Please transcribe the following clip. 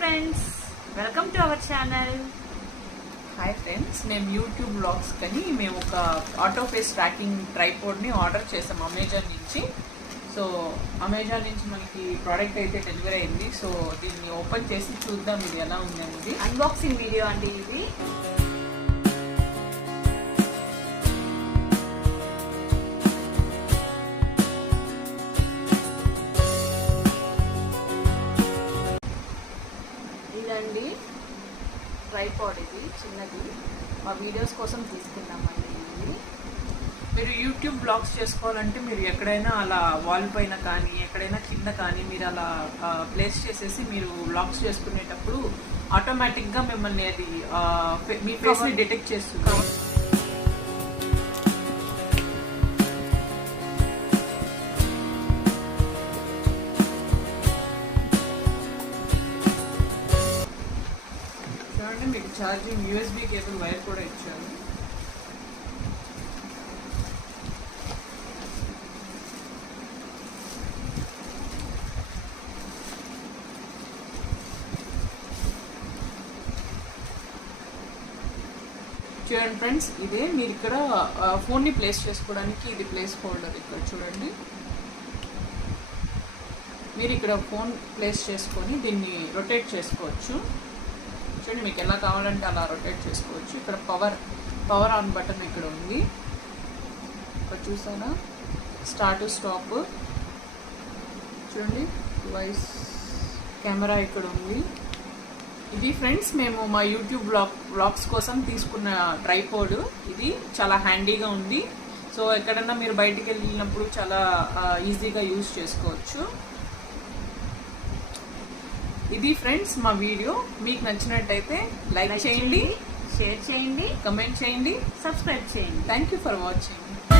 Friends welcome to our channel hi friends మేము YouTube blogs కానీ మేము ఒక ఆటో ఫేస్ ట్రాకింగ్ ట్రైపోర్డ్ని ఆర్డర్ చేసాం అమెజాన్ నుంచి. సో అమెజాన్ నుంచి మనకి ప్రోడక్ట్ అయితే డెలివరీ అయింది. సో దీన్ని ఓపెన్ చేసి చూద్దాం ఇది ఎలా ఉంది అనేది అన్బాక్సింగ్ వీడియో అండి ఇది. ట్రైపాడ్ ఇది చిన్నది. మా వీడియోస్ కోసం తీసుకున్నామండి ఇది. మీరు యూట్యూబ్ బ్లాగ్స్ చేసుకోవాలంటే మీరు ఎక్కడైనా అలా వాల్ పైన కానీ ఎక్కడైనా కింద కానీ మీరు అలా ప్లేస్ చేసేసి మీరు బ్లాగ్స్ చేసుకునేటప్పుడు ఆటోమేటిక్గా మిమ్మల్ని అది మీ ఫేస్ని డిటెక్ట్ చేస్తుంది. చూడండి మీకు ఛార్జింగ్ యూఎస్బి కేబుల్ వైర్ కూడా ఇచ్చాను. చూడండి ఫ్రెండ్స్ ఇదే మీరు ఇక్కడ ఫోన్ని ప్లేస్ చేసుకోవడానికి ఇది ప్లేస్ హోల్డర్ ఇక్కడ చూడండి. మీరు ఇక్కడ ఫోన్ ప్లేస్ చేసుకొని దీన్ని రొటేట్ చేసుకోవచ్చు. చేసుకోండి మీకు ఎలా కావాలంటే అలా రొటేట్ చేసుకోవచ్చు. ఇక్కడ పవర్ పవర్ ఆన్ బటన్ ఇక్కడ ఉంది. ఇక్కడ చూసారా? స్టార్ట్ స్టాప్ చూడండి వాయిస్ కెమెరా ఇక్కడ ఉంది. ఇది ఫ్రెండ్స్ మేము మా యూట్యూబ్ బ్లాగ్ బ్లాగ్స్ కోసం తీసుకున్న ట్రైపోడ్ ఇది చాలా హ్యాండీగా ఉంది. సో ఎక్కడన్నా మీరు బయటికి వెళ్ళినప్పుడు చాలా uh, ఈజీగా యూజ్ చేసుకోవచ్చు. ఇది ఫ్రెండ్స్ మా వీడియో. మీకు నచ్చినట్టయితే లైక్ చేయండి షేర్ చేయండి కమెంట్ చేయండి. సబ్స్క్రైబ్ చేయండి. Thank you for watching